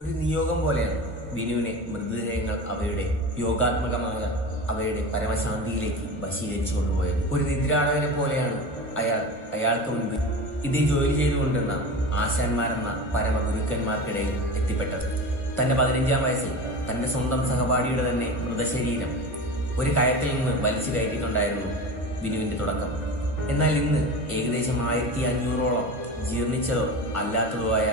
ഒരു നിയോഗം പോലെയാണ് ബിനുവിനെ മൃതദേഹങ്ങൾ അവയുടെ യോഗാത്മകമായ അവയുടെ പരമശാന്തിയിലേക്ക് വശീകരിച്ചു കൊണ്ടുപോയത്. ഒരു നിദ്രാടകനെ പോലെയാണ് അയാൾക്ക് മുൻപ് ഇതേ ജോലി ചെയ്തുകൊണ്ടിരുന്ന ആശാന്മാരെന്ന പരമഗുരുക്കന്മാർക്കിടയിൽ എത്തിപ്പെട്ടത്. തന്റെ 15-ാം വയസ്സിൽ തന്റെ സ്വന്തം സഹപാഠിയുടെ തന്നെ മൃതശരീരം ഒരു കയത്തിൽ നിന്ന് വലിച്ചു കയറ്റിക്കൊണ്ടായിരുന്നു ബിനുവിന്റെ തുടക്കം. എന്നാൽ ഇന്ന് ഏകദേശം 1500ഓളം ജീർണിച്ചതോ അല്ലാത്തതോ ആയ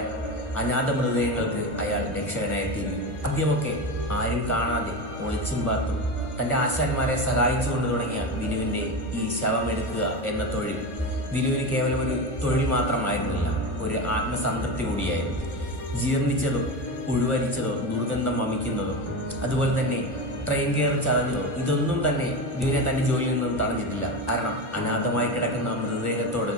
അനാഥ മൃതദേഹങ്ങൾക്ക് അയാൾ രക്ഷകനായെത്തിയിരുന്നു. ആദ്യമൊക്കെ ആരും കാണാതെ ഒളിച്ചും പാത്തും തന്റെ ആശാന്മാരെ സഹായിച്ചുകൊണ്ട് തുടങ്ങിയ ബിനുവിന്റെ ഈ ശവമെടുക്കുക എന്ന തൊഴിൽ ബിനുവിന് കേവലം ഒരു തൊഴിൽ മാത്രമായിരുന്നില്ല, ഒരു ആത്മസംതൃപ്തി കൂടിയായിരുന്നു. ജീർണിച്ചതോ പുഴുവരിച്ചതോ ദുർഗന്ധം വമിക്കുന്നതോ അതുപോലെ തന്നെ ട്രെയിൻ കയറി ചതഞ്ഞതോ ഇതൊന്നും തന്നെ ബിനുവിനെ തന്റെ ജോലിയിൽ നിന്നും തടഞ്ഞിട്ടില്ല. കാരണം അനാഥമായി കിടക്കുന്ന മൃതദേഹത്തോട്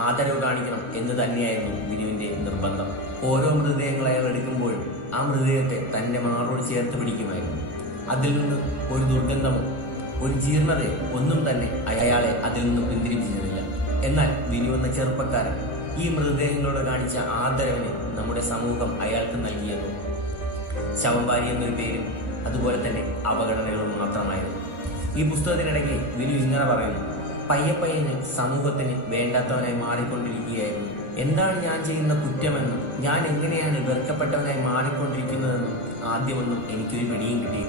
ആദരവ് കാണിക്കണം എന്ന് തന്നെയായിരുന്നു ബിനുവിന്റെ നിർബന്ധം. ഓരോ മൃതദേഹങ്ങൾ അയാൾ എടുക്കുമ്പോഴും ആ മൃതദേഹത്തെ തന്റെ മാറോട് ചേർത്ത് പിടിക്കുമായിരുന്നു. അതിൽ നിന്ന് ഒരു ദുർഗന്ധമോ ഒരു ജീർണതയോ ഒന്നും തന്നെ അയാളെ അതിൽ നിന്ന് പിന്തിരിപ്പിച്ചിരുന്നില്ല. എന്നാൽ ബിനു എന്ന ചെറുപ്പക്കാരൻ ഈ മൃതദേഹങ്ങളോട് കാണിച്ച ആദരവിന് നമ്മുടെ സമൂഹം അയാൾക്ക് നൽകിയെന്നു ശവംവാരി എന്നൊരു പേരും അതുപോലെ തന്നെ അവഗണനകളും മാത്രമായിരുന്നു. ഈ പുസ്തകത്തിനിടയ്ക്ക് ബിനു ഇങ്ങനെ പറയുന്നു: പയ്യപ്പയ്യന് സമൂഹത്തിന് വേണ്ടാത്തവനായി മാറിക്കൊണ്ടിരിക്കുകയായിരുന്നു. എന്താണ് ഞാൻ ചെയ്യുന്ന കുറ്റമെന്നും ഞാൻ എങ്ങനെയാണ് വെറുക്കപ്പെട്ടവനായി മാറിക്കൊണ്ടിരിക്കുന്നതെന്നും ആദ്യമൊന്നും എനിക്കൊരു പിടിയും കിട്ടി.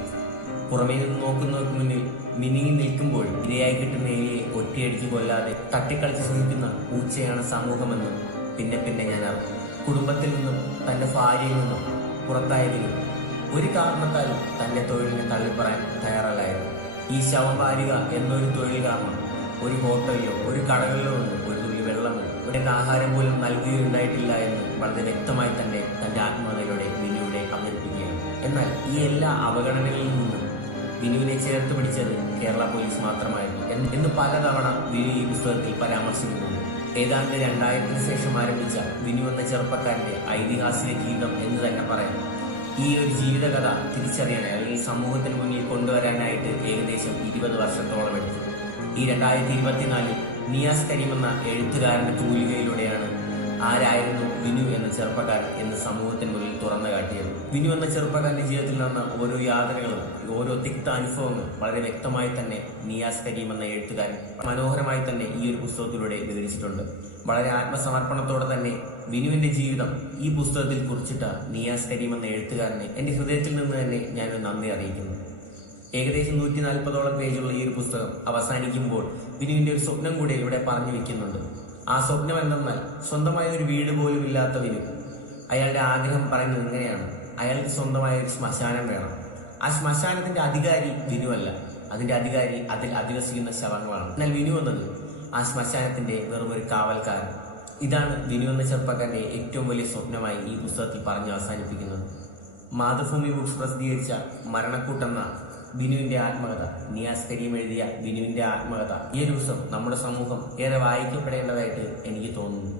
പുറമേ നിന്ന് നോക്കുന്നവർക്ക് മുന്നിൽ മിനിങ്ങി നിൽക്കുമ്പോൾ ഇരയായി കിട്ടുന്ന എലിയെ ഒറ്റയടിക്ക് കൊല്ലാതെ തട്ടിക്കളിച്ച് ശ്രമിക്കുന്ന പൂച്ചയാണ് സമൂഹമെന്നും പിന്നെ പിന്നെ ഞാൻ അറിഞ്ഞു. കുടുംബത്തിൽ നിന്നും തന്റെ ഭാര്യയിൽ നിന്നും പുറത്തായതിനും ഒരു കാരണത്താലും തന്റെ തൊഴിലിനെ തള്ളിപ്പറയാൻ തയ്യാറല്ലായിരുന്നു. ഈ ശവം വാരുക എന്നൊരു തൊഴിൽ കാരണം ഒരു ഹോട്ടലിലോ ഒരു കടകളിലോ ഒന്നും ഒരു തുള്ളി വെള്ളമോ ഒരു ആഹാരം പോലും നൽകുകയുണ്ടായിട്ടില്ല എന്ന് വളരെ വ്യക്തമായി തന്നെ തന്റെ ആത്മകഥയിലൂടെ ബിനുവിടെ അവതരിപ്പിക്കുകയാണ്. എന്നാൽ ഈ എല്ലാ അവഗണനകളിൽ നിന്നും ബിനുവിനെ ചേർത്ത് പിടിച്ചത് കേരള പോലീസ് മാത്രമായിരുന്നു എന്ന് പലതവണ ബിനു ഈ പുസ്തകത്തിൽ പരാമർശിക്കുന്നുണ്ട്. ഏതാണ്ട് 2000-ന് ശേഷം ആരംഭിച്ച ബിനു എന്ന ചെറുപ്പക്കാരന്റെ ഐതിഹാസിക ഗീതം എന്ന് തന്നെ പറയാം. ഈ ഒരു ജീവിതകഥ തിരിച്ചറിയാൻ അല്ലെങ്കിൽ സമൂഹത്തിന് മുന്നിൽ കൊണ്ടുവരാനായിട്ട് ഏകദേശം 20 വർഷത്തോളം എടുത്തു. ഈ 2024 നിയാസ് കരീം എന്ന എഴുത്തുകാരന്റെ തൂലികയിലൂടെയാണ് ആരായിരുന്നു ബിനു എന്ന ചെറുപ്പക്കാരൻ എന്ന് സമൂഹത്തിന് മുന്നിൽ തുറന്നു കാട്ടിയത്. ബിനു എന്ന ചെറുപ്പക്കാരന്റെ ജീവിതത്തിൽ നടന്ന ഓരോ യാതനകളും ഓരോ തിക്ത അനുഭവങ്ങളും വളരെ വ്യക്തമായി തന്നെ നിയാസ് കരീം എന്ന എഴുത്തുകാരൻ മനോഹരമായി തന്നെ ഈ ഒരു പുസ്തകത്തിലൂടെ വിവരിച്ചിട്ടുണ്ട്. വളരെ ആത്മസമർപ്പണത്തോടെ തന്നെ ബിനുവിന്റെ ജീവിതം ഈ പുസ്തകത്തിൽ കുറിച്ചിട്ട നിയാസ് കരീം എന്ന എഴുത്തുകാരനെ എന്റെ ഹൃദയത്തിൽ നിന്ന് തന്നെ ഞാൻ നന്ദി അറിയിക്കുന്നു. ഏകദേശം 140ഓളം പേജുള്ള ഈ ഒരു പുസ്തകം അവസാനിക്കുമ്പോൾ ബിനുവിന്റെ ഒരു സ്വപ്നം കൂടി ഇവിടെ പറഞ്ഞു വെക്കുന്നുണ്ട്. ആ സ്വപ്നം എന്തെന്നാൽ സ്വന്തമായ ഒരു വീട് പോലും ഇല്ലാത്ത ബിനു അയാളുടെ ആഗ്രഹം പറയുന്നത് ഇങ്ങനെയാണ്: അയാൾക്ക് സ്വന്തമായ ഒരു ശ്മശാനം വേണം. ആ ശ്മശാനത്തിന്റെ അധികാരി ബിനു അല്ല, അതിന്റെ അധികാരി അതിൽ അധിവസിക്കുന്ന ശവങ്ങളാണ്. എന്നാൽ ബിനു എന്നത് ആ ശ്മശാനത്തിന്റെ വെറും ഒരു കാവൽക്കാരൻ. ഇതാണ് ബിനു എന്ന ചെറുപ്പക്കാരന്റെ ഏറ്റവും വലിയ സ്വപ്നമായി ഈ പുസ്തകത്തിൽ പറഞ്ഞ് അവസാനിപ്പിക്കുന്നത്. മാതൃഭൂമി ബുക്സ് പ്രസിദ്ധീകരിച്ച മരണക്കൂട്ടെന്ന ബിനുവിന്റെ ആത്മകഥ, നിയാസ് കരീം എഴുതിയ ബിനുവിന്റെ ആത്മകഥ ഈ ഒരു ദിവസം നമ്മുടെ സമൂഹം ഏറെ വായിക്കപ്പെടേണ്ടതായിട്ട് എനിക്ക് തോന്നുന്നു.